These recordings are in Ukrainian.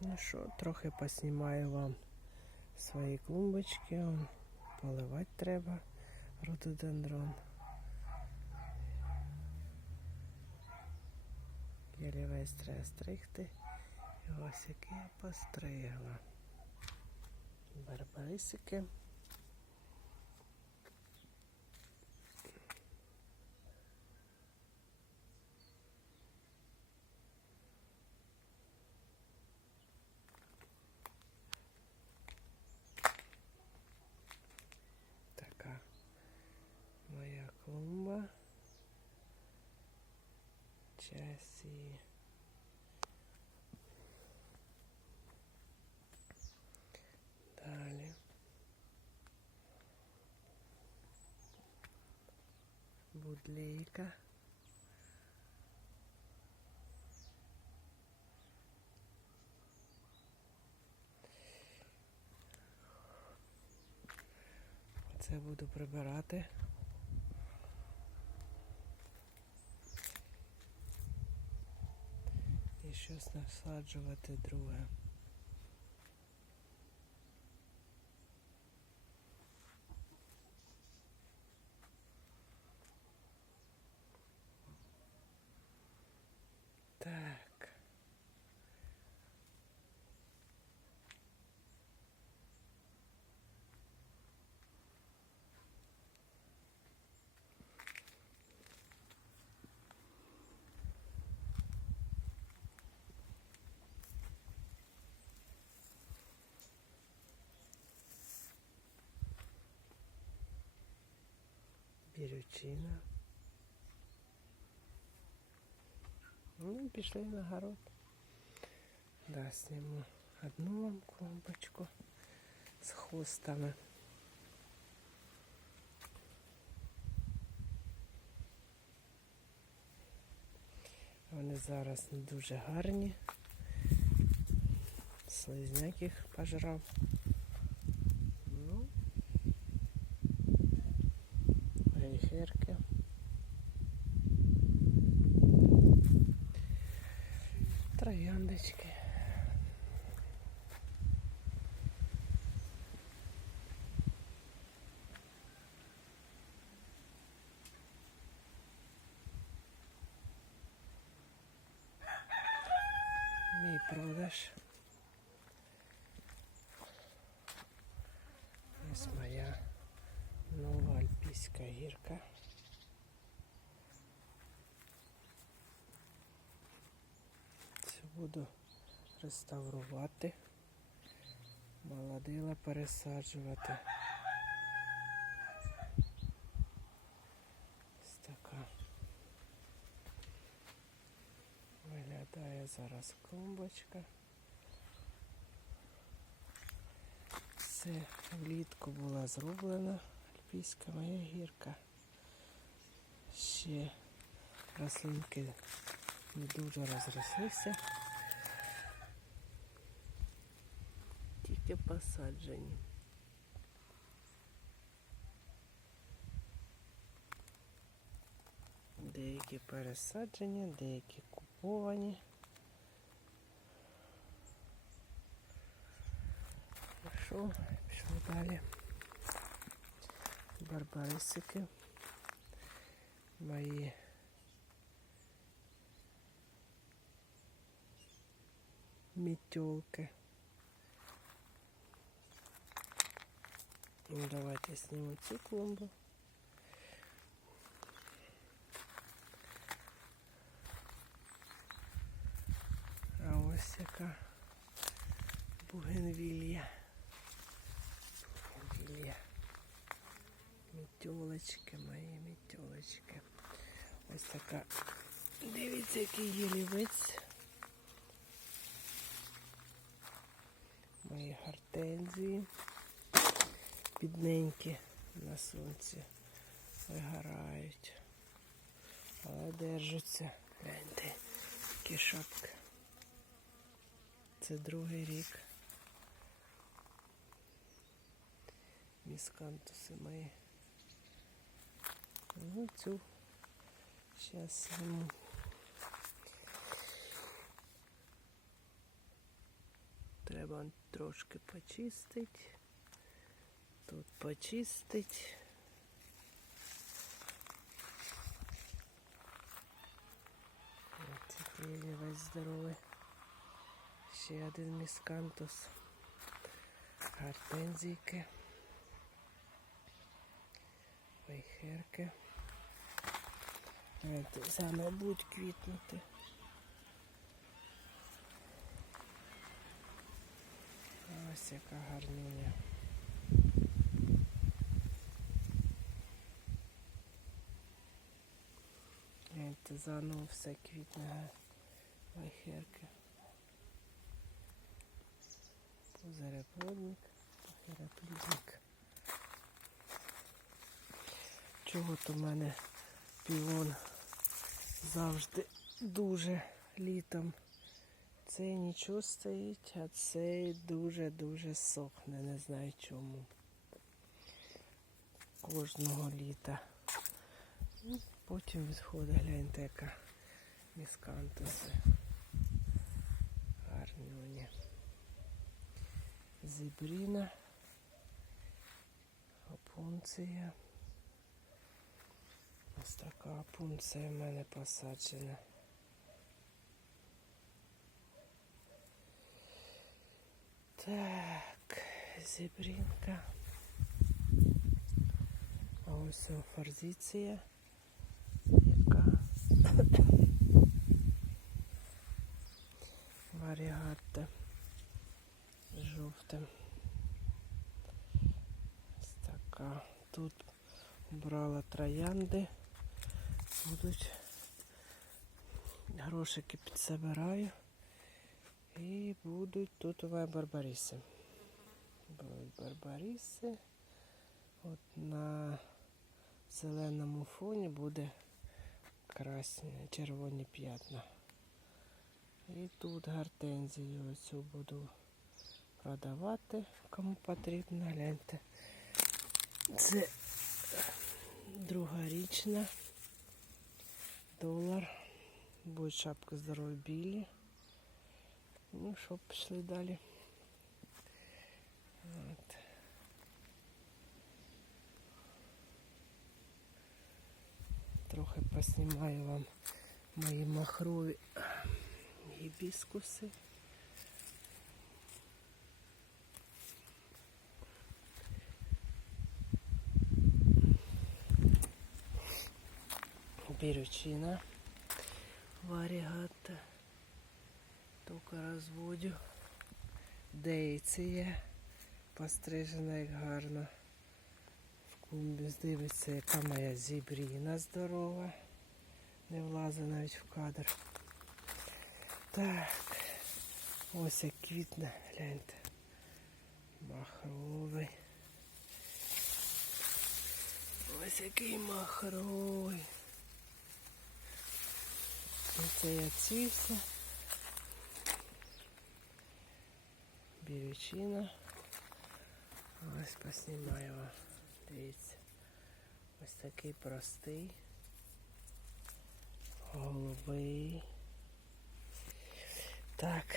Ну що, трохи поснімаю вам свої клумбочки. Поливати треба рододендрон. Єлі весь треба стригти. І ось який я постригла. Барбарисики. Така моя клумба. Часі. Далі. Будлейка. Це буду прибирати. І щось насаджувати друге. Так. Бірючина. Ну, пішли на город. Да, сниму одну вам клумбочку з хвостами. Вони зараз не дуже гарні. Слизняк їх пожрав. Мій. Ось моя нова альпійська гірка. Це буду реставрувати, молодила пересаджувати. Ось така виглядає зараз клумбочка. Це влітку була зроблена альпійська моя гірка. Ще рослинки не дуже розрослися. Тільки посаджені. Деякі пересаджені, деякі куповані. Що, пішли далі. Барбарисики. Мої метелки. Ну, давайте сниму цю клумбу. А ось яка бугенвілля. Метелочки мої, метелочки. Ось така. Дивіться, який ялівець. Мої гортензії. Бідненькі на сонці вигорають. Але держаться. Гляньте, які шапки. Це другий рік. Міскантуси мої. Ну, цю зараз зніму. Треба трошки почистити. Тут почистити. Ось весь здоровий. Ще один міскантус. Гортензійки. Це Саме будуть квітнути. Ось яка гарнюня. Гляньте, заново все квітне вайхерки. Позареплодник, похераплідник. Чого то в мене піон завжди дуже літом. Цей нічого стоїть, а цей дуже-дуже сохне, не знаю чому. Кожного літа. Ну, Потім відходить, гляньте, яка міскантуси. Гарні. Зібріна. Опунція. Ось така опунція в мене посаджена. Так, зібрінка. А ось о, форзиція, яка варігатта жовтим. Ось така. Тут брала троянди. Будуть грошики підсобираю. І будуть тут барбариси. Будуть барбариси. От на зеленому фоні буде красні, червоні п'ятна. І тут гортензію оцю буду продавати, кому потрібно. Гляньте. Це другорічна долар. Будуть шапки здоров'я білі. Ну що, пішли далі. От. Трохи поснімаю вам мої махрові гібіскуси. Бірючина варігата. Тільки розводю. Дейція пострижена як гарно. В клумбі дивиться, яка моя зібріна здорова. Не влазить навіть в кадр. Так. Ось як квітне, гляньте. Махровий. Ось який махровий. Це я цівся. Бірючина. Ось поснімаю вам. Дивіться. Ось такий простий. Голубий. Так.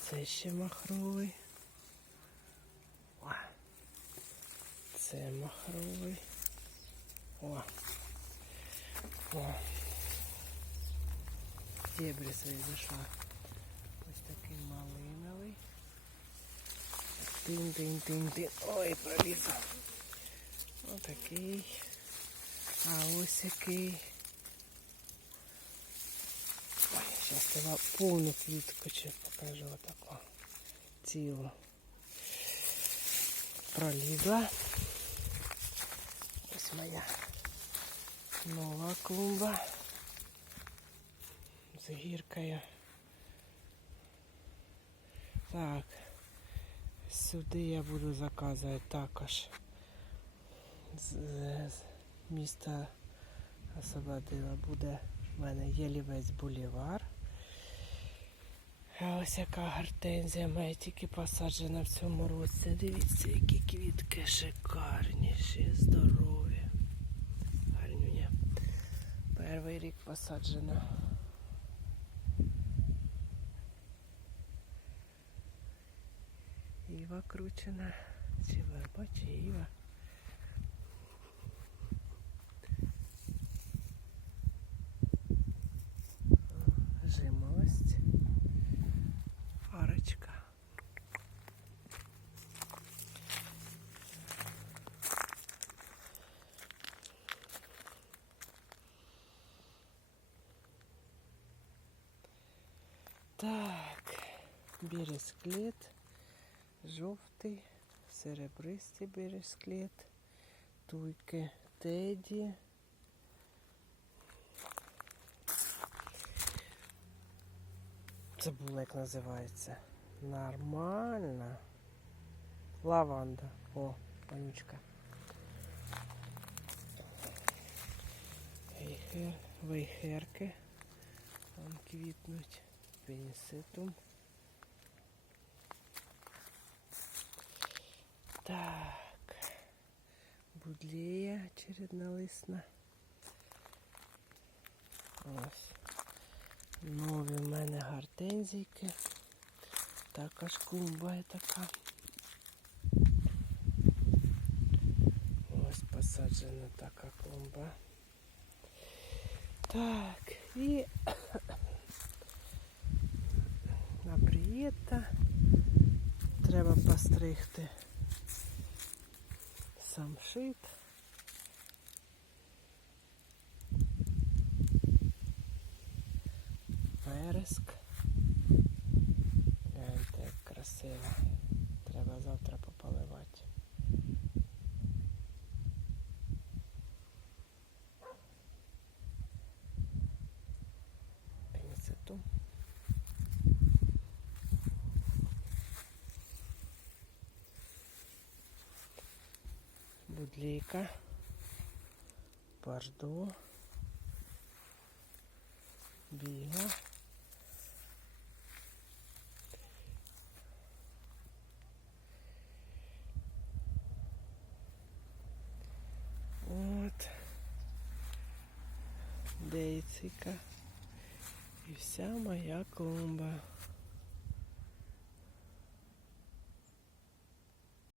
Це ще махровий. Це махровий. О. О. Дебри свої зайшла. Ось такий малиновий. Тин-тин-тин-тин. Ой, пролізав. Отакий. А ось який. Ой, зараз я вам повну квітку ще покажу отаку. Цілу. Пролізла. Ось моя нова клумба з гіркою. Так, сюди я буду заказувати також з, з міста освободила буде в мене Єлівець бульвар. А ось яка гортензія моя тільки посаджена в цьому році. Дивіться, які квітки шикарніші, здорові. Перший рік посаджена. Іва кручена. Ціла, бачи, Іва. Бересклет, жовтий, серебристий бересклет, туйки теді. Забула, як називається. Нормально. Лаванда. О, вонючка. Вейхер, вейхерки. Там квітнуть. Пеніситум. Так. Будлея череднолисна. Ось. Нові в мене гортензійки. Також клумба є така. Ось посаджена така клумба. Так, і апрієта. Треба постригти самшит. Вереск. Гляньте, як красиво. Треба завтра пополивати. Будлейка. Бордо. Біла. От. Дейцика. І вся моя клумба.